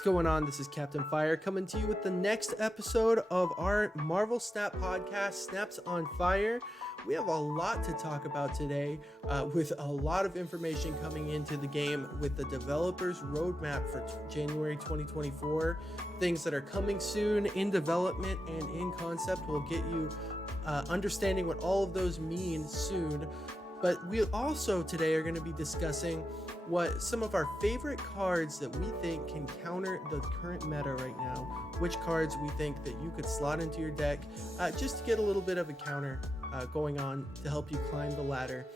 What's going on? This is Captain Fire coming to you with the next episode of our Marvel Snap podcast, Snaps on Fire. We have a lot to talk about today with a lot of information coming into the game with the developers roadmap for January 2024. Things that are coming soon in development and in concept. We'll get you understanding what all of those mean soon. But we also today are going to be discussing what some of our favorite cards that we think can counter the current meta right now, which cards we think that you could slot into your deck just to get a little bit of a counter going on to help you climb the ladder.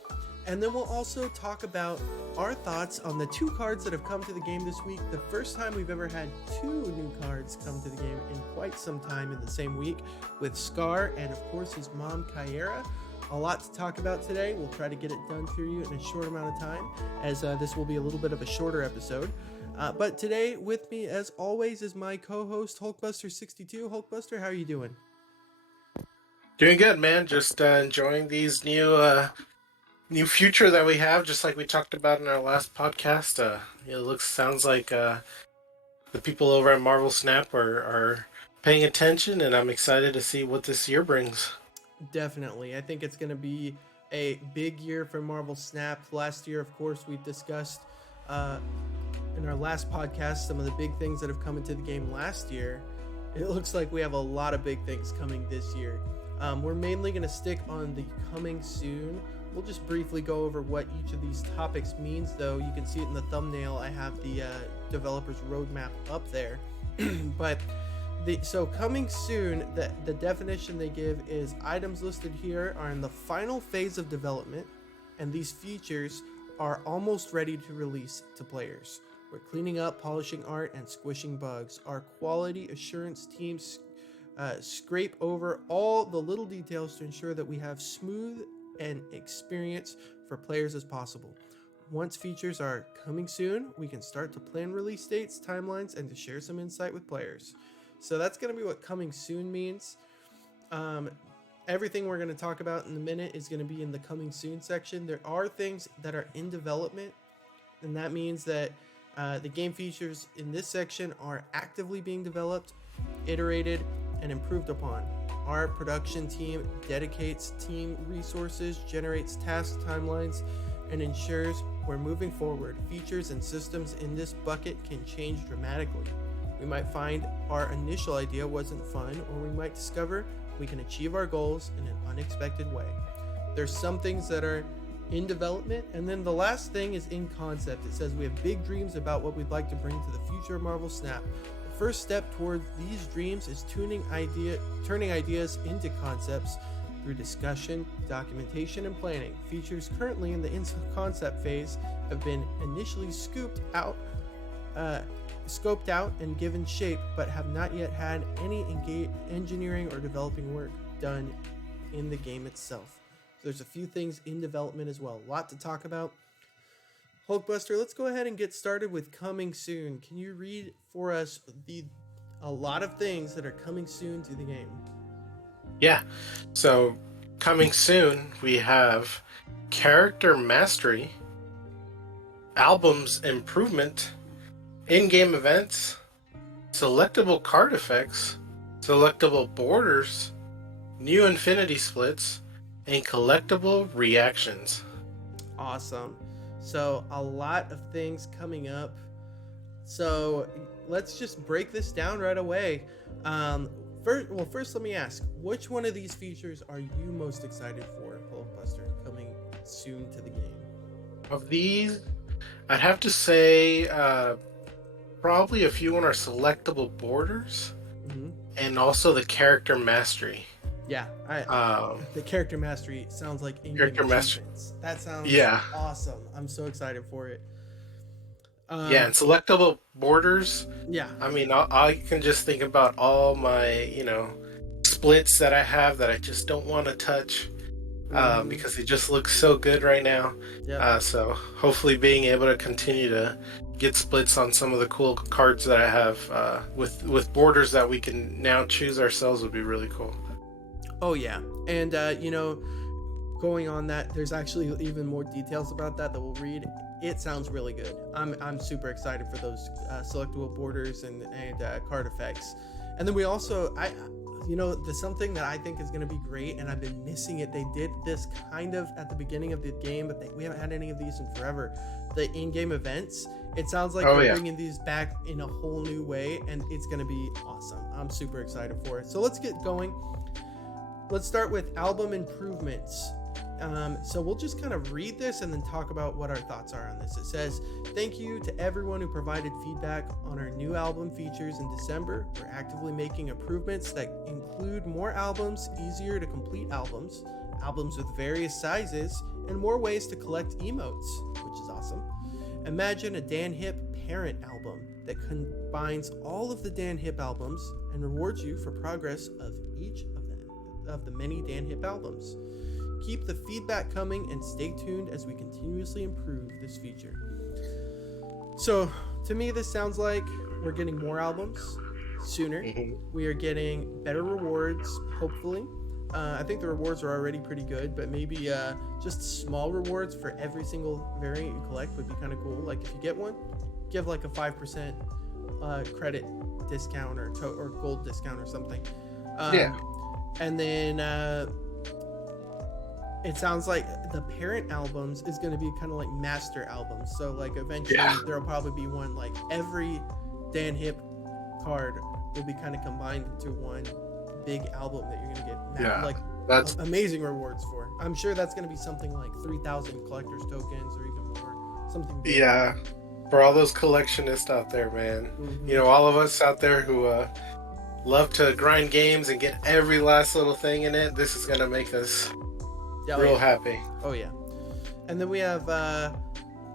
And then we'll also talk about our thoughts on the two cards that have come to the game this week. The first time we've ever had two new cards come to the game in quite some time in the same week, with Skaar and of course his mom Caiera. A lot to talk about today. We'll try to get it done for you in a short amount of time, as this will be a little bit of a shorter episode. But today with me, as always, is my co-host Hulkbuster62. Hulkbuster, how are you doing? Doing good, man. Just enjoying these new future that we have, just like we talked about in our last podcast. Sounds like the people over at Marvel Snap are paying attention, and I'm excited to see what this year brings. Definitely. I think it's going to be a big year for Marvel Snap. Last year, of course, we discussed in our last podcast some of the big things that have come into the game last year. It looks like we have a lot of big things coming this year. We're mainly going to stick on the coming soon. We'll just briefly go over what each of these topics means, though. You can see it in the thumbnail. I have the developers roadmap up there. But so coming soon, the definition they give is items listed here are in the final phase of development, and these features are almost ready to release to players. We're cleaning up, polishing art, and squishing bugs. Our quality assurance teams scrape over all the little details to ensure that we have smooth and experience for players as possible. Once features are coming soon, we can start to plan release dates, timelines, and to share some insight with players. So that's going to be what coming soon means. Everything we're going to talk about in a minute is going to be in the coming soon section. There are things that are in development, and that means that the game features in this section are actively being developed, iterated, and improved upon. Our production team dedicates team resources, generates task timelines, and ensures we're moving forward. Features and systems in this bucket can change dramatically. We might find our initial idea wasn't fun, or we might discover we can achieve our goals in an unexpected way. There's some things that are in development, and then the last thing is in concept. It says we have big dreams about what we'd like to bring to the future of Marvel Snap. The first step toward these dreams is turning ideas into concepts through discussion, documentation, and planning. Features currently in the concept phase have been initially scoped out and given shape, but have not yet had any engineering or developing work done in the game itself. So there's a few things in development as well. A lot to talk about. Hulkbuster, let's go ahead and get started with coming soon. Can you read for us a lot of things that are coming soon to the game? Yeah. So coming soon, we have character mastery, albums improvement, in-game events, selectable card effects, selectable borders, new infinity splits, and collectible reactions. Awesome. So a lot of things coming up. So let's just break this down right away. First let me ask, which one of these features are you most excited for, Hulkbuster, coming soon to the game? Of these, I'd have to say probably a few on our selectable borders, and also the character mastery. Yeah, the character mastery sounds like character mastery. That sounds awesome. I'm so excited for it. And selectable borders. Yeah. I mean, I can just think about all my, splits that I have that I just don't want to touch because they just look so good right now. Yeah. So hopefully being able to continue to get splits on some of the cool cards that I have with borders that we can now choose ourselves would be really cool. Oh yeah, and going on that, there's actually even more details about that we'll read. It sounds really good. I'm super excited for those selectable borders and card effects. And then we also, there's something that I think is going to be great, and I've been missing it. They did this kind of at the beginning of the game, but we haven't had any of these in forever. The in-game events. It sounds like they're bringing these back in a whole new way, and it's going to be awesome. I'm super excited for it. So let's get going. Let's start with album improvements. So we'll just kind of read this and then talk about what our thoughts are on this. It says, thank you to everyone who provided feedback on our new album features in December. We're actively making improvements that include more albums, easier to complete albums, albums with various sizes, and more ways to collect emotes, which is awesome. Imagine a Dan Hip parent album that combines all of the Dan Hip albums and rewards you for progress of each of them, of the many Dan Hip albums. Keep the feedback coming and stay tuned as we continuously improve this feature. So, to me, this sounds like we're getting more albums sooner. Mm-hmm. We are getting better rewards, hopefully. I think the rewards are already pretty good, but maybe just small rewards for every single variant you collect would be kind of cool. Like if you get one, give like a 5% credit discount or gold discount or something. And then it sounds like the parent albums is going to be kind of like master albums. So like eventually there'll probably be one, like every Dan Hip card will be kind of combined into one big album that you're gonna get that's amazing rewards for. I'm sure that's gonna be something like 3,000 collector's tokens or even more, something big. Yeah, for all those collectionists out there, man. Mm-hmm. All of us out there who love to grind games and get every last little thing in it, this is gonna make us real happy. Oh yeah. And then we have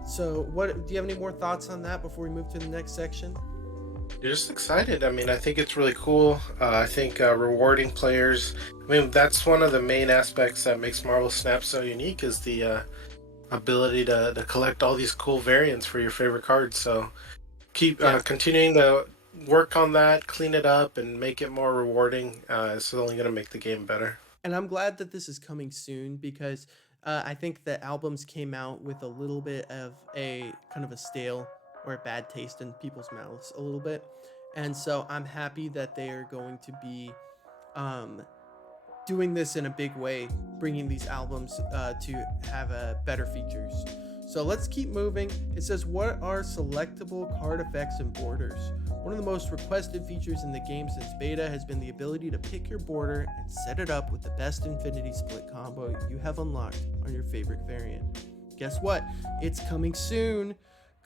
so what do you have any more thoughts on that before we move to the next section? You're just excited. I mean, I think it's really cool. I think rewarding players. I mean, that's one of the main aspects that makes Marvel Snap so unique is the ability to collect all these cool variants for your favorite cards. So keep continuing to work on that, clean it up, and make it more rewarding. It's only going to make the game better. And I'm glad that this is coming soon because I think the albums came out with a little bit of a kind of a stale or a bad taste in people's mouths a little bit. And so I'm happy that they are going to be doing this in a big way, bringing these albums to have better features. So let's keep moving. It says, what are selectable card effects and borders? One of the most requested features in the game since beta has been the ability to pick your border and set it up with the best infinity split combo you have unlocked on your favorite variant. Guess what? It's coming soon.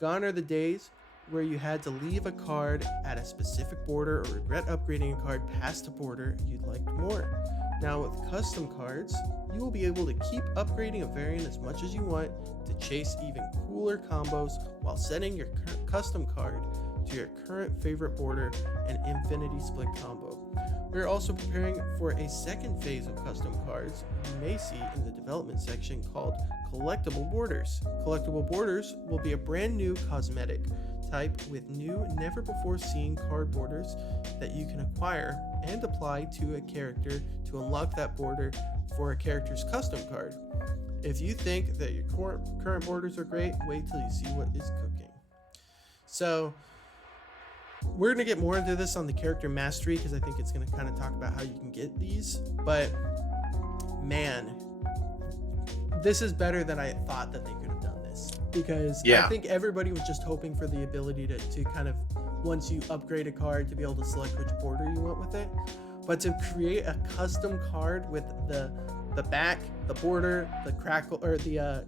Gone are the days where you had to leave a card at a specific border or regret upgrading a card past a border you'd liked more. Now with custom cards, you will be able to keep upgrading a variant as much as you want to chase even cooler combos while setting your custom card to your current favorite border and infinity split combo. We are also preparing for a second phase of custom cards you may see in the development section called Collectible Borders. Collectible Borders will be a brand new cosmetic type with new, never before seen card borders that you can acquire and apply to a character to unlock that border for a character's custom card. If you think that your current borders are great, wait till you see what is cooking. So we're going to get more into this on the character mastery because I think it's going to kind of talk about how you can get these. But man, this is better than I thought that they could have done this. Because I think everybody was just hoping for the ability to kind of, once you upgrade a card, to be able to select which border you want with it. But to create a custom card with the back, the border, the crackle, or the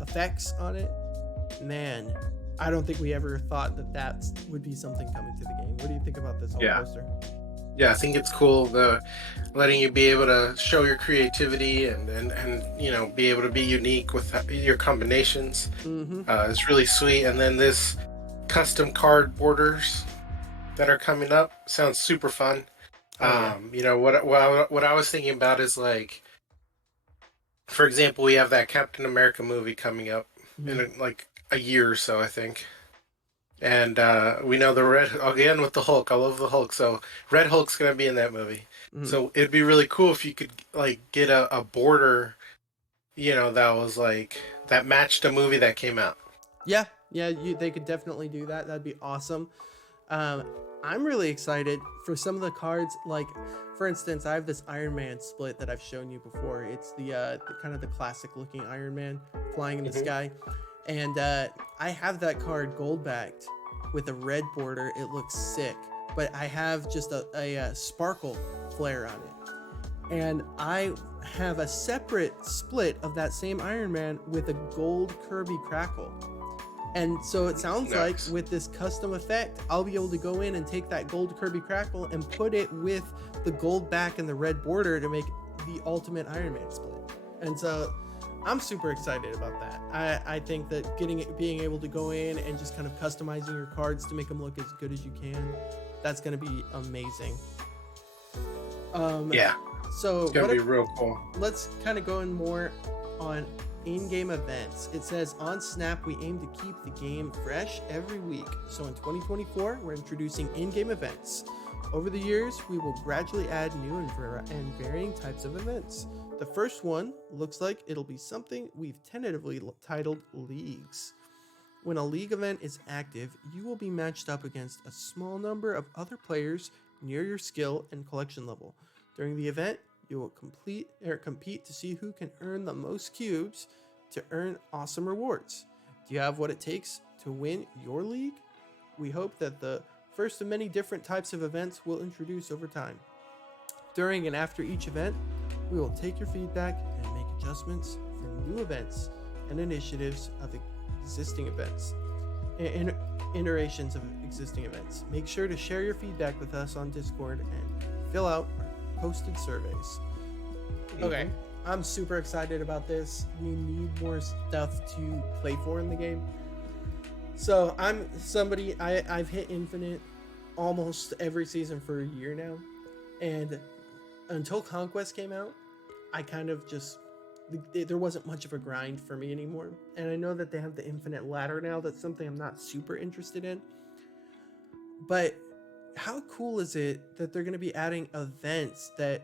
effects on it, man, I don't think we ever thought that would be something coming to the game. What do you think about this whole poster? Yeah, I think it's cool, letting you be able to show your creativity and be able to be unique with your combinations. Mm-hmm. It's really sweet. And then this custom card borders that are coming up sounds super fun. What I was thinking about is, like, for example, we have that Captain America movie coming up in a year or so, I think. And we know again with the Hulk. I love the Hulk. So Red Hulk's going to be in that movie. Mm-hmm. So it'd be really cool if you could get a border that was like that matched a movie that came out. Yeah, yeah, they could definitely do that. That'd be awesome. Um, I'm really excited for some of the cards. Like, for instance, I have this Iron Man split that I've shown you before. It's the kind of the classic looking Iron Man flying in the sky, and I have that card gold backed with a red border. It looks sick, but I have just a sparkle flare on it, and I have a separate split of that same Iron Man with a gold Kirby Crackle. And so it sounds like with this custom effect, I'll be able to go in and take that gold Kirby Crackle and put it with the gold back and the red border to make the ultimate Iron Man split. And so I'm super excited about that. I think that being able to go in and just kind of customizing your cards to make them look as good as you can, that's going to be amazing. Yeah. So it's going to be real cool. Let's kind of go in more on in-game events. It says on Snap we aim to keep the game fresh every week. So in 2024 we're introducing in-game events. Over the years we will gradually add new and varying types of events. The first one looks like it'll be something we've tentatively titled Leagues. When a league event is active, you will be matched up against a small number of other players near your skill and collection level. During the event, you will compete to see who can earn the most cubes to earn awesome rewards. Do you have what it takes to win your league? We hope that the first of many different types of events we'll introduce over time. During and after each event, we will take your feedback and make adjustments for new events and initiatives of existing events and iterations of existing events. Make sure to share your feedback with us on Discord and fill out posted surveys. Okay, I'm super excited about this. We need more stuff to play for in the game. So I'm somebody, I've hit Infinite almost every season for a year now, and until Conquest came out, I kind of just, there wasn't much of a grind for me anymore. And I know that they have the Infinite ladder now. That's something I'm not super interested in, but how cool is it that they're going to be adding events that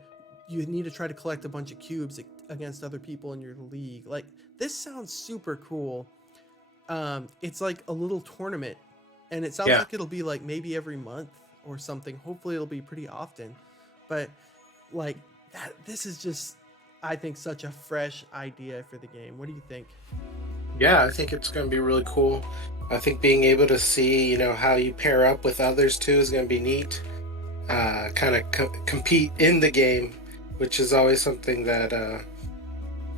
you need to try to collect a bunch of cubes against other people in your league? Like, this sounds super cool. It's like a little tournament, and it sounds like it'll be like maybe every month or something. Hopefully it'll be pretty often, but like that, this is just, I think, such a fresh idea for the game. What do you think? Yeah, I think it's going to be really cool. I think being able to see, how you pair up with others too is going to be neat. Kind of compete in the game, which is always something that,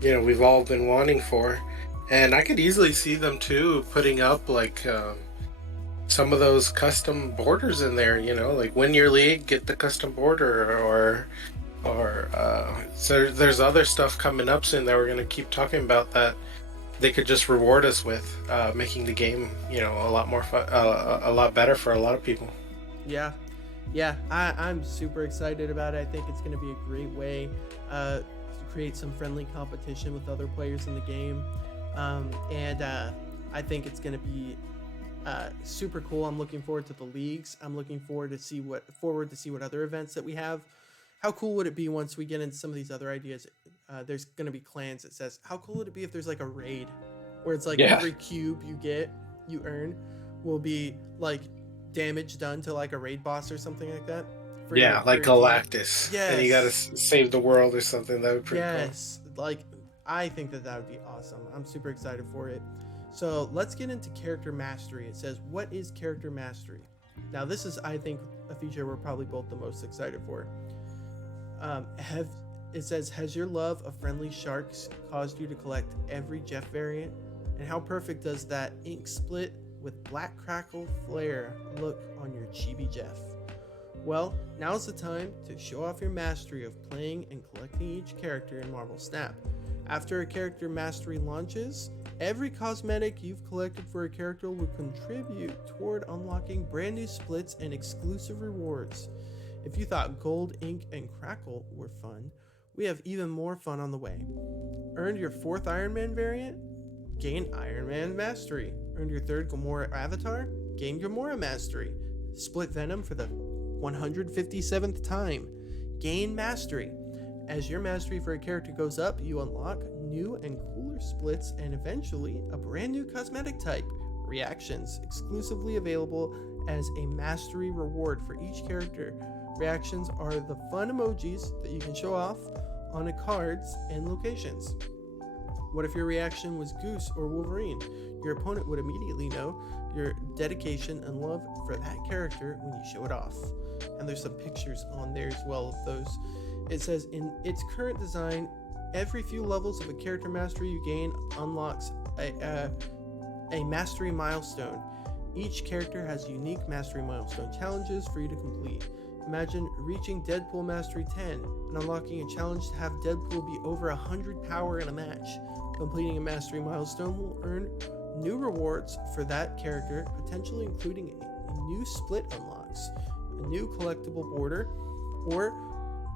we've all been wanting for. And I could easily see them too putting up like some of those custom borders in there, like win your league, get the custom border, or so there's other stuff coming up soon that we're going to keep talking about that they could just reward us with, making the game, a lot more fun, a lot better for a lot of people. Yeah, I'm super excited about it. I think it's going to be a great way to create some friendly competition with other players in the game, and I think it's going to be super cool. I'm looking forward to the leagues. I'm looking forward to see what other events that we have. How cool would it be once we get into some of these other ideas? There's going to be clans that says, how cool would it be if there's like a raid where it's like every cube you earn will be like damage done to like a raid boss or something like that? Like Galactus. Yes. And you got to save the world or something. That would be pretty cool. Yes. Like, I think that would be awesome. I'm super excited for it. So let's get into character mastery. It says, what is character mastery? Now, this is, I think, a feature we're probably both the most excited for. It says, has your love of friendly sharks caused you to collect every Jeff variant? And how perfect does that ink split with black crackle flare look on your chibi Jeff? Well, now's the time to show off your mastery of playing and collecting each character in Marvel Snap. After a character mastery launches, every cosmetic you've collected for a character will contribute toward unlocking brand new splits and exclusive rewards. If you thought gold, ink, and crackle were fun, we have even more fun on the way. Earned your 4th Iron Man variant? Gain Iron Man Mastery. Earned your 3rd Gamora avatar? Gain Gamora Mastery. Split Venom for the 157th time. Gain Mastery. As your mastery for a character goes up, you unlock new and cooler splits and eventually a brand new cosmetic type, reactions, exclusively available as a mastery reward for each character. Reactions are the fun emojis that you can show off on the cards and locations. What if your reaction was Goose or Wolverine? Your opponent would immediately know your dedication and love for that character when you show it off. And there's some pictures on there as well of those. It says, in its current design, every few levels of a character mastery you gain unlocks a mastery milestone. Each character has unique mastery milestone challenges for you to complete. Imagine reaching Deadpool Mastery 10 and unlocking a challenge to have Deadpool be over 100 power in a match. Completing a mastery milestone will earn new rewards for that character, potentially including a new split unlocks, a new collectible border, or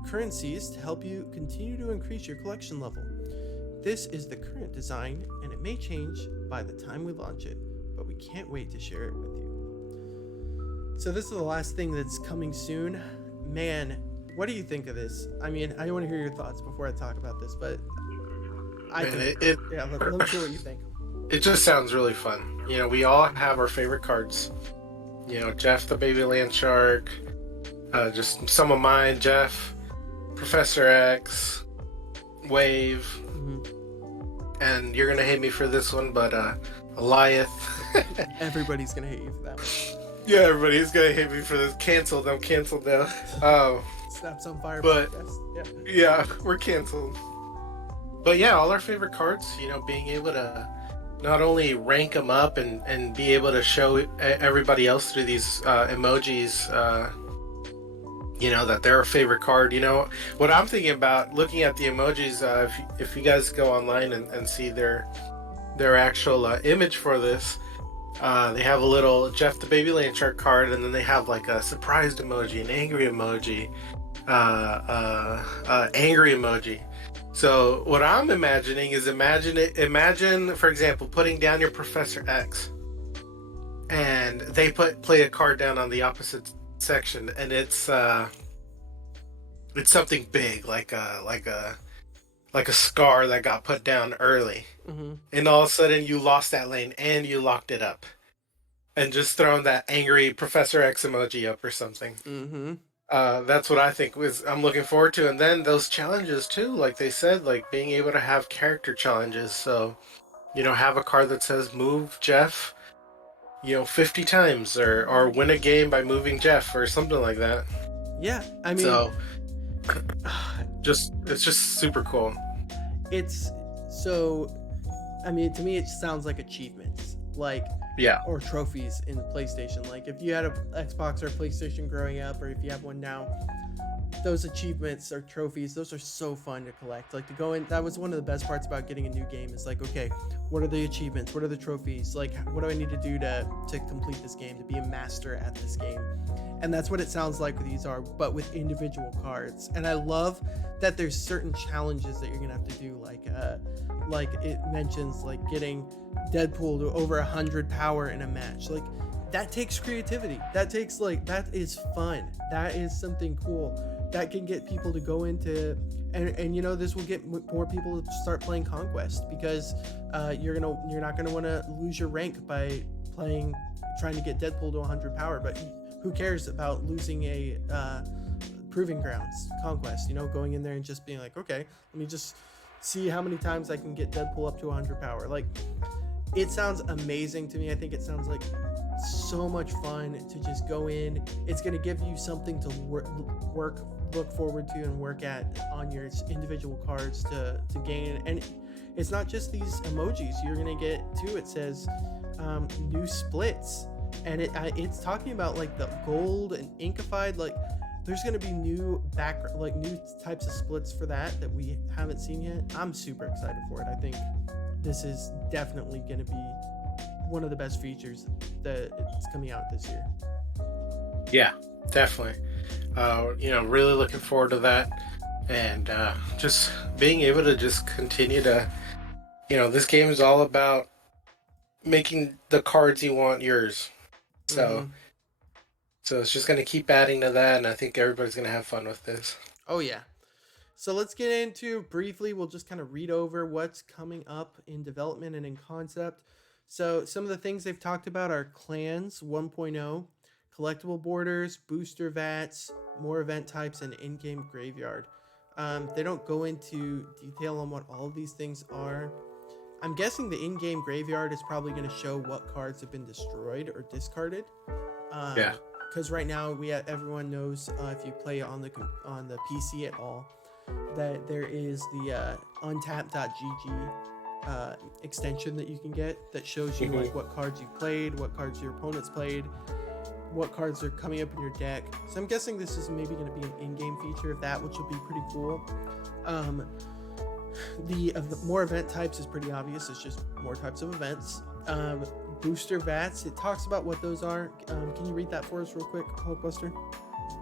currencies to help you continue to increase your collection level. This is the current design, and it may change by the time we launch it, but we can't wait to share it with you. So this is the last thing that's coming soon. Man, what do you think of this? I mean, I want to hear your thoughts before I talk about this, but let me hear what you think. It just sounds really fun. You know, we all have our favorite cards. You know, Jeff the Baby Land Shark, just some of mine, Jeff, Professor X, Wave, and you're gonna hate me for this one, but Goliath. Everybody's gonna hate you for that one. Yeah, everybody's gonna hate me for this. Canceled. I'm canceled now. Snaps on Fire but podcast. Yeah, we're canceled. But yeah, all our favorite cards. You know, being able to not only rank them up and be able to show everybody else through these emojis, you know, that they're a favorite card. You know, what I'm thinking about looking at the emojis, if you guys go online and see their actual image for this, they have a little Jeff the Baby Land Shark card, and then they have like a surprised emoji, an angry emoji, angry emoji. So what I'm imagining is imagine, for example, putting down your Professor X, and they play a card down on the opposite section, and it's something big, like a Skaar that got put down early, and all of a sudden you lost that lane and you locked it up, and just throwing that angry Professor X emoji up or something. That's what I think I'm looking forward to. And then those challenges too, like they said, like being able to have character challenges. So, you know, have a card that says move Jeff, 50 times, or win a game by moving Jeff or something like that. Yeah, I mean, so it's just super cool. I mean, to me, it sounds like achievements, or trophies in PlayStation. Like if you had an Xbox or a PlayStation growing up, or if you have one now, those achievements or trophies, those are so fun to collect. Like to go in, that was one of the best parts about getting a new game, is like, okay, what are the achievements? What are the trophies? Like, what do I need to do to complete this game, to be a master at this game? And that's what it sounds like these are, but with individual cards. And I love that there's certain challenges that you're gonna have to do, like it mentions, like getting Deadpool to over 100 power in a match. Like that takes creativity. That is fun. That is something cool that can get people to go into, and this will get more people to start playing Conquest, because you're not gonna want to lose your rank by trying to get Deadpool to 100 power. But who cares about losing a Proving Grounds Conquest? Going in there and just being like, okay, let me just see how many times I can get Deadpool up to 100 power. Like, it sounds amazing to me. I think it sounds like so much fun to just go in. It's going to give you something to look forward to and work at on your individual cards to gain. And it's not just these emojis you're going to get too. It says new splits, and it's talking about like the gold and inkified. Like there's going to be new types of splits for that we haven't seen yet. I'm super excited for it. I think this is definitely going to be one of the best features that it's coming out this year. Yeah, definitely. Really looking forward to that, and just being able to just continue to, this game is all about making the cards you want yours. So it's just going to keep adding to that, and I think everybody's going to have fun with this. Oh yeah. So let's get into briefly, we'll just kind of read over what's coming up in development and in concept. So some of the things they've talked about are clans 1.0, collectible borders, booster vats, more event types, and in-game graveyard. They don't go into detail on what all of these things are. I'm guessing the in-game graveyard is probably going to show what cards have been destroyed or discarded. Yeah. Because right now everyone knows if you play on the PC at all, that there is the untap.gg extension that you can get that shows you like what cards you played, what cards your opponents played, what cards are coming up in your deck. So I'm guessing this is maybe going to be an in-game feature of that, which will be pretty cool. The more event types is pretty obvious. It's just more types of events. Booster vats, it talks about what those are. Can you read that for us real quick, Hulkbuster?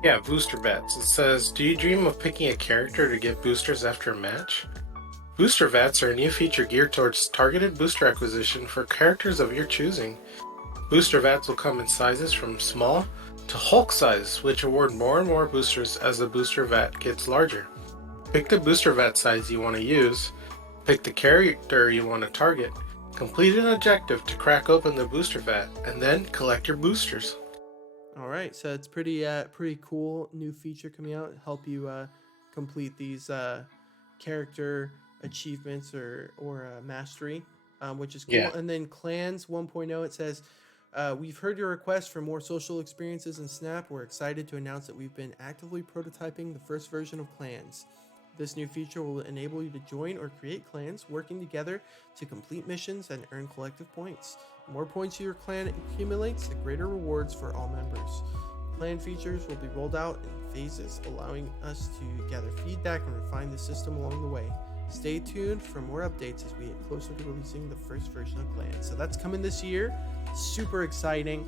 Yeah, booster vats. It says, do you dream of picking a character to get boosters after a match? Booster vats are a new feature geared towards targeted booster acquisition for characters of your choosing. Booster vats will come in sizes from small to Hulk size, which award more and more boosters as the booster vat gets larger. Pick the booster vat size you want to use, pick the character you want to target, complete an objective to crack open the booster vat, and then collect your boosters. All right, so it's pretty cool new feature coming out. Help you complete these character achievements or mastery, which is cool. Yeah. And then Clans 1.0, it says, we've heard your request for more social experiences in Snap. We're excited to announce that we've been actively prototyping the first version of Clans. This new feature will enable you to join or create clans, working together to complete missions and earn collective points. The more points your clan accumulates, the greater rewards for all members. Clan features will be rolled out in phases, allowing us to gather feedback and refine the system along the way. Stay tuned for more updates as we get closer to releasing the first version of Clans. So that's coming this year. Super exciting.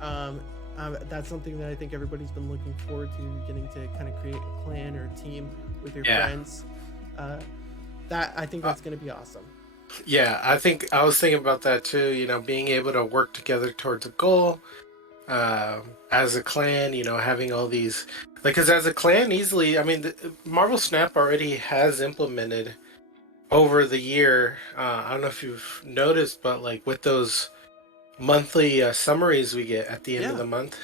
That's something that I think everybody's been looking forward to, getting to kind of create a clan or a team with your friends. I think that's going to be awesome. Yeah, I was thinking about that too. You know, being able to work together towards a goal as a clan. You know, having all these because as a clan, easily. I mean, Marvel Snap already has implemented over the year. I don't know if you've noticed, but like with those monthly summaries we get at the end of the month.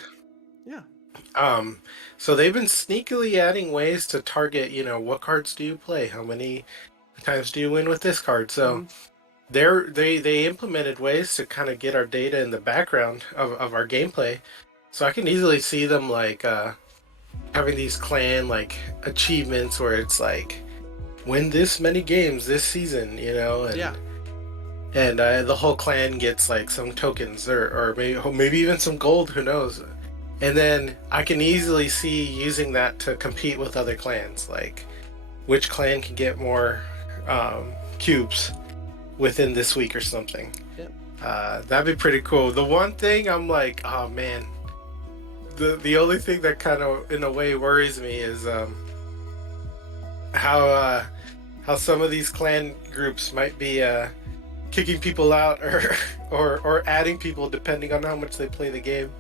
Yeah. So they've been sneakily adding ways to target, you know, what cards do you play? How many times do you win with this card? So they implemented ways to kind of get our data in the background of our gameplay. So I can easily see them like having these clan like achievements where it's like win this many games this season, you know, and the whole clan gets like some tokens or maybe even some gold, who knows. And then I can easily see using that to compete with other clans, like which clan can get more cubes within this week or something. Yep. That'd be pretty cool. The one thing I'm like, oh man, the only thing that kind of in a way worries me is how some of these clan groups might be kicking people out or adding people depending on how much they play the game.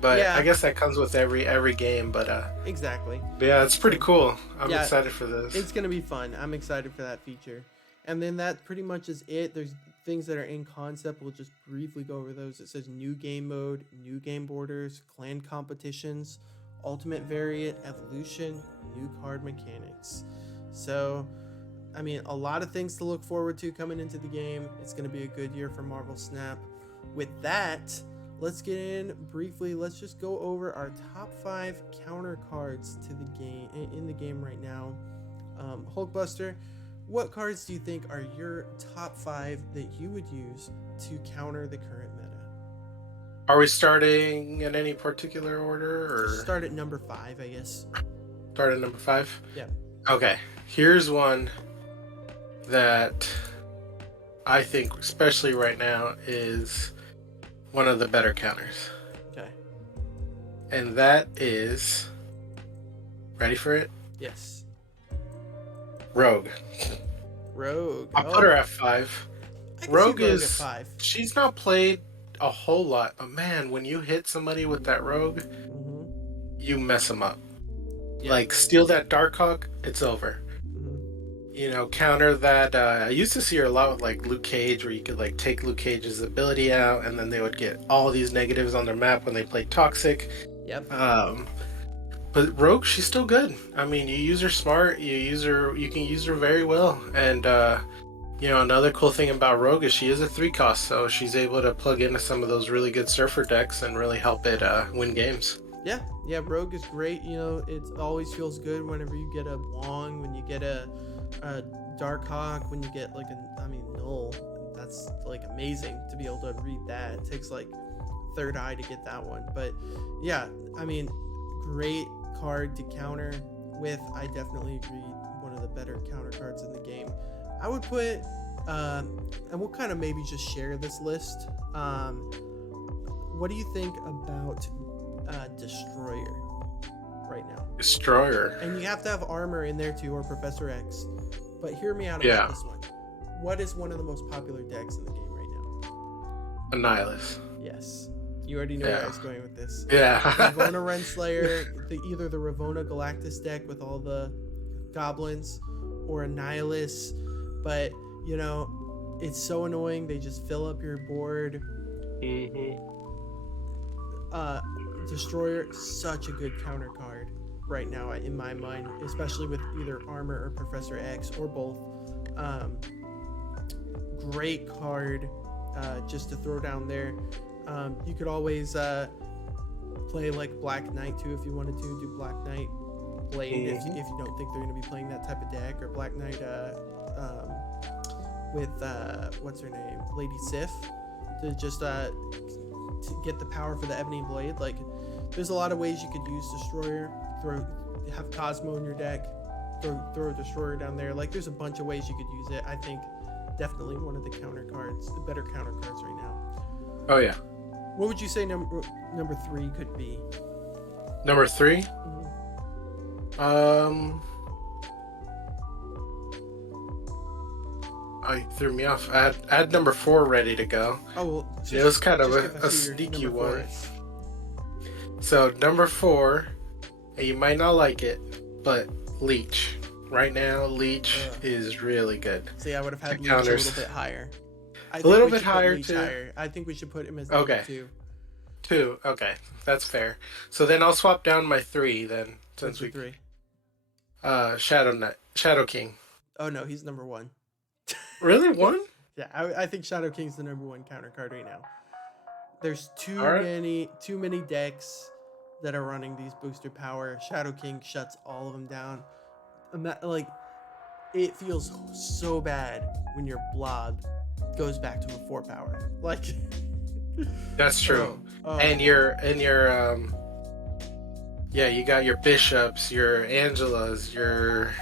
But I guess that comes with every game. But exactly. But yeah, it's pretty cool. I'm excited for this. It's gonna be fun. I'm excited for that feature. And then that pretty much is it. There's things that are in concept. We'll just briefly go over those. It says new game mode, new game borders, clan competitions, ultimate variant, evolution, new card mechanics. So, I mean, a lot of things to look forward to coming into the game. It's going to be a good year for Marvel Snap. With that, let's get in briefly. Let's just go over our top 5 counter cards to the game in the game right now. Hulkbuster, what cards do you think are your top 5 that you would use to counter the current meta? Are we starting in any particular order, or start at number 5, I guess? Start at number 5? Yeah. Okay. Here's one that I think, especially right now, is one of the better counters. Okay. And that is, ready for it? Yes. Rogue. I'll put her at 5. Rogue is at 5. She's not played a whole lot, but man, when you hit somebody with that Rogue, you mess them up. Yeah. Like, steal that Darkhawk, it's over. Counter that. I used to see her a lot with like Luke Cage, where you could like take Luke Cage's ability out, and then they would get all these negatives on their map when they played Toxic. Yep. But Rogue, she's still good. I mean, you use her smart. You can use her very well. And another cool thing about Rogue is she is a 3-cost, so she's able to plug into some of those really good Surfer decks and really help it win games. Yeah, Rogue is great. It always feels good whenever you get a Wong, when you get a Darkhawk, when you get like Null. That's like amazing to be able to read that. It takes like third eye to get that one. But yeah, great card to counter with. I definitely agree, one of the better counter cards in the game. I would put and we'll kind of maybe just share this list. What do you think about Destroyer right now? Destroyer. And you have to have armor in there too, or Professor X. But hear me out about this one. What is one of the most popular decks in the game right now? Annihilus. Yes. You already know where I was going with this. Yeah. Ravonna Renslayer, either the Ravonna Galactus deck with all the goblins, or Annihilus. But, it's so annoying. They just fill up your board. Destroyer, such a good counter card right now in my mind, especially with either armor or Professor X or both. Great card just to throw down there. You could always play like Black Knight too if you wanted to do Black Knight Blade if you don't think they're going to be playing that type of deck, or Black Knight with what's her name, Lady Sif, to just to get the power for the Ebony Blade. Like, there's a lot of ways you could use Destroyer. Have Cosmo in your deck, throw a Destroyer down there. Like, there's a bunch of ways you could use it. I think definitely one of the better counter cards right now. Oh yeah. What would you say number 3 could be? Number 3? I threw me off. I had number 4 ready to go. Oh, well, it was kind of a sneaky one. So number 4, and you might not like it, but Leech. Right now, Leech is really good. See, I would have had Leech a little bit higher. A little bit higher too. I think we should put him as number 2. 2. Okay, that's fair. So then I'll swap down my 3 then, since we 3. Shadow King. Oh no, he's number 1. Really, 1? Yeah, I think Shadow King's the number 1 counter card right now. There's too many decks that are running these booster power. Shadow King shuts all of them down. Like, it feels so bad when your blob goes back to a 4 power. Like, that's true. And your you got your bishops, your Angelas, you're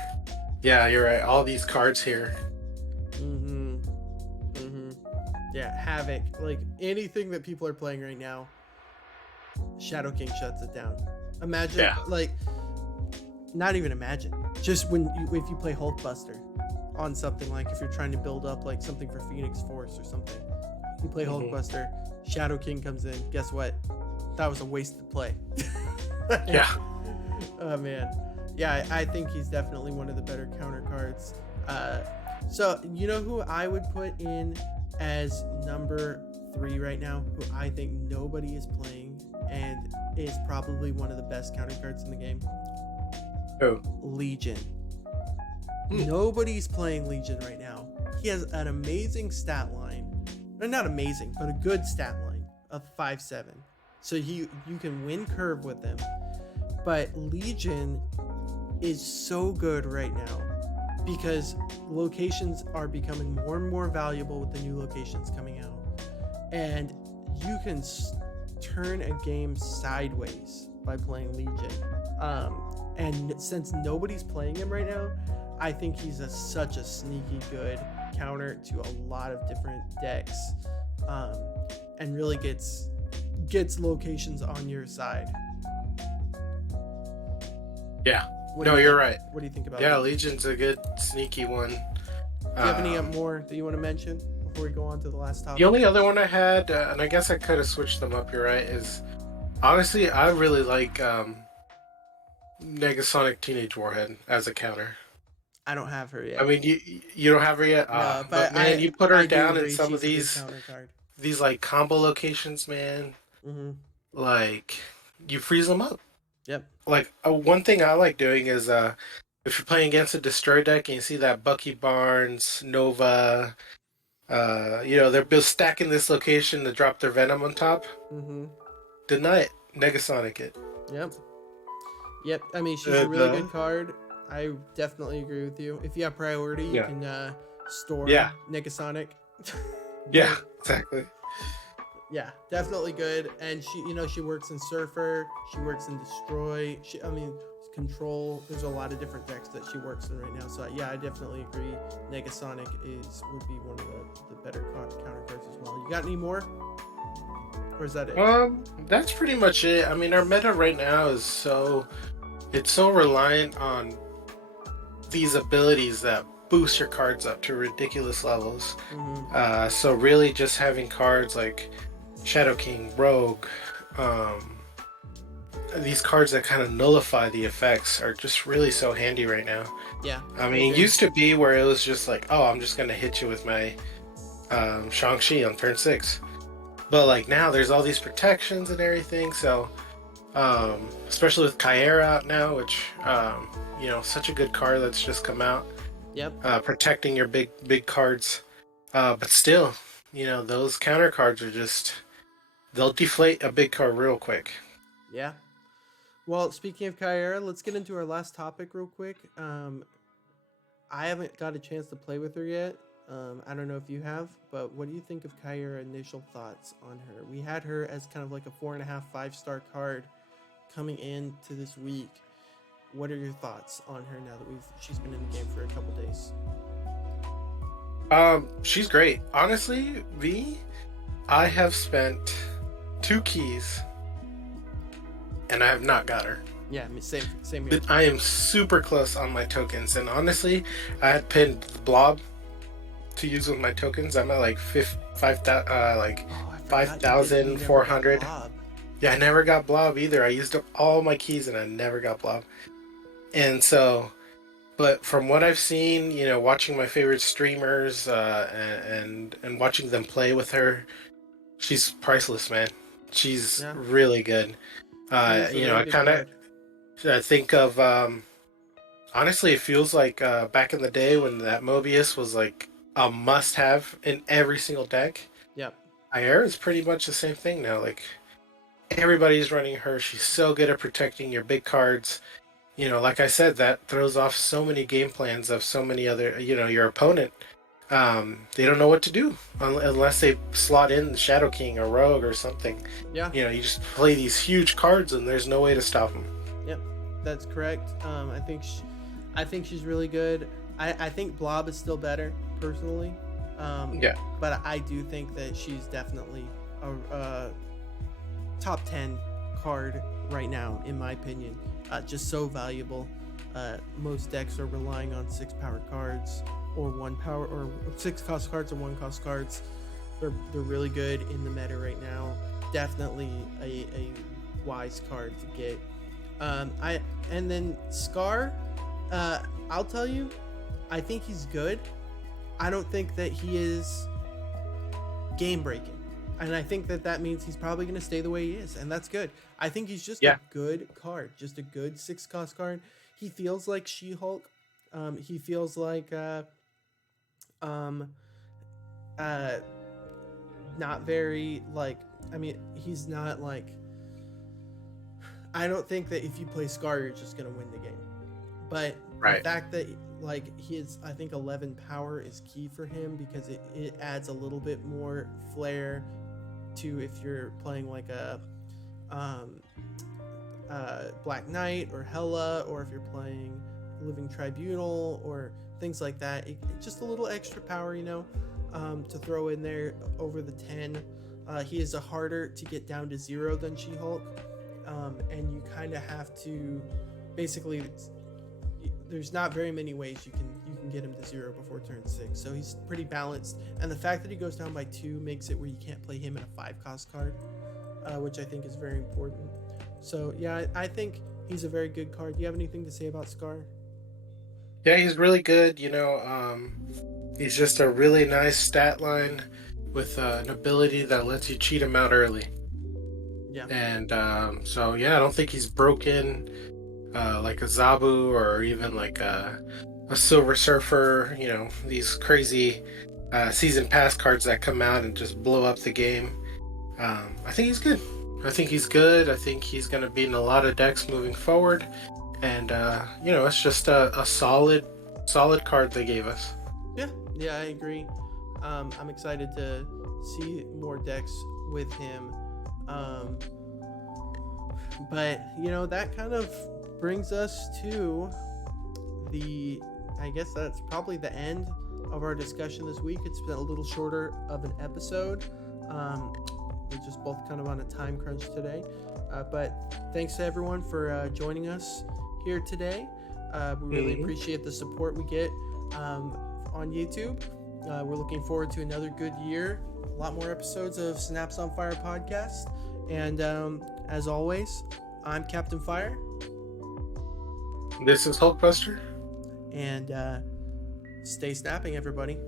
right, all these cards here. Yeah, Havoc, like anything that people are playing right now, Shadow King shuts it down. Imagine, like, not even imagine, just if you play Hulkbuster on something, like if you're trying to build up like something for Phoenix Force or something, you play Hulkbuster, Shadow King comes in, guess what? That was a wasted play. Yeah. Oh man. Yeah, I think he's definitely one of the better counter cards. So you know who I would put in as number 3 right now, who I think nobody is playing and is probably one of the best counter cards in the game? Who? Legion. Nobody's playing Legion right now. He has an amazing stat line. Not amazing, but a good stat line of 5/7. So you can win curve with him. But Legion is so good right now because locations are becoming more and more valuable with the new locations coming out. And you can turn a game sideways by playing Legion. And since nobody's playing him right now, I think he's such a sneaky good counter to a lot of different decks, and really gets locations on your side. Yeah. You're right. What do you think about that? Yeah, that? Legion's a good sneaky one. Do you have any more that you want to mention before we go on to the last topic? The only other one I had, and I guess I could have switched them up, you're right, is honestly, I really like Negasonic Teenage Warhead as a counter. I don't have her I yet. mean, you don't have her yet. No, But but man, you put her I do down in agree some of she's a good counter card. these like combo locations, man. Mm-hmm. Like you freeze them up. Yep. Like one thing I like doing is if you're playing against a destroy deck and you see that Bucky Barnes, Nova, they're both stacking this location to drop their venom on top. Mm-hmm. Deny it, Negasonic it. Yep. Yep. I mean, she's a really good card. I definitely agree with you. If you have priority, you can store Negasonic. Yeah, exactly. Yeah, definitely good. And she works in Surfer. She works in Destroy. Control. There's a lot of different decks that she works in right now. So yeah, I definitely agree. Negasonic would be one of the better counter cards as well. You got any more? Or is that it? That's pretty much it. I mean, our meta right now is so reliant on these abilities that boost your cards up to ridiculous levels. Mm-hmm. So really just having cards like Shadow King, Rogue, these cards that kind of nullify the effects are just really so handy right now. Yeah. I mean, it used to be where it was just like, oh, I'm just going to hit you with my Shang-Chi on turn 6. But like now there's all these protections and everything, so especially with Caiera out now, which such a good card that's just come out. Yep. Protecting your big cards. But still, those counter cards are just, they'll deflate a big card real quick. Yeah. Well, speaking of Caiera, let's get into our last topic real quick. I haven't got a chance to play with her yet. I don't know if you have, but what do you think of Caiera? Initial thoughts on her? We had her as kind of like a 4.5, 5-star card coming into this week. What are your thoughts on her now that she's been in the game for a couple days? She's great. Honestly, I have spent 2 keys and I have not got her. Yeah, same here. I am super close on my tokens, and honestly, I had pinned Blob to use with my tokens. I'm at like 5,400. Yeah, I never got Blob either. I used up all my keys and I never got Blob. And so, but from what I've seen, watching my favorite streamers and watching them play with her, she's priceless, man. She's really good. I think of honestly, it feels like back in the day when that Mobius was like a must-have in every single deck. Yep. Caiera is pretty much the same thing now. Like everybody's running her. She's so good at protecting your big cards. Like I said, that throws off so many game plans of so many other. Your opponent. They don't know what to do unless they slot in the Shadow King or Rogue or something. Yeah. You just play these huge cards and there's no way to stop them. Yep, that's correct. I think she's really good. I think Blob is still better personally. But I do think that she's definitely a top 10 card right now, in my opinion. Just so valuable. Most decks are relying on 6 power cards or 1 power, or 6 cost cards or 1 cost cards. They're really good in the meta right now. Definitely a wise card to get. And then Skaar, I'll tell you, I think he's good. I don't think that he is game breaking, and I think that means he's probably going to stay the way he is, and that's good. I think he's just a good card, just a good 6 cost card. He feels like She-Hulk. He feels like not very like. I mean, he's not like. I don't think that if you play Skaar, you're just gonna win the game. But the fact that his, I think 11 power is key for him, because it adds a little bit more flair to if you're playing like a Black Knight or Hela, or if you're playing Living Tribunal or things like that. Just a little extra power, to throw in there over the 10. He is harder to get down to 0 than She-Hulk. And you kind of have to basically, there's not very many ways you can get him to 0 before turn 6, so he's pretty balanced. And the fact that he goes down by 2 makes it where you can't play him in a 5 cost card, which I think is very important. So yeah, I think he's a very good card. Do you have anything to say about Skaar? Yeah, he's really good. He's just a really nice stat line with an ability that lets you cheat him out early. Yeah. And so, yeah, I don't think he's broken like a Zabu or even like a Silver Surfer. These crazy season pass cards that come out and just blow up the game. I think he's good. I think he's going to be in a lot of decks moving forward. And, it's just a solid card they gave us. Yeah, I agree. I'm excited to see more decks with him. But, that kind of brings us to I guess that's probably the end of our discussion this week. It's been a little shorter of an episode. We're just both kind of on a time crunch today. But thanks to everyone for joining us here today. We really appreciate the support we get on YouTube. We're looking forward to another good year. A lot more episodes of Snaps on Fire podcast. And as always, I'm Captain Fire. This is Hulkbuster. And stay snapping, everybody.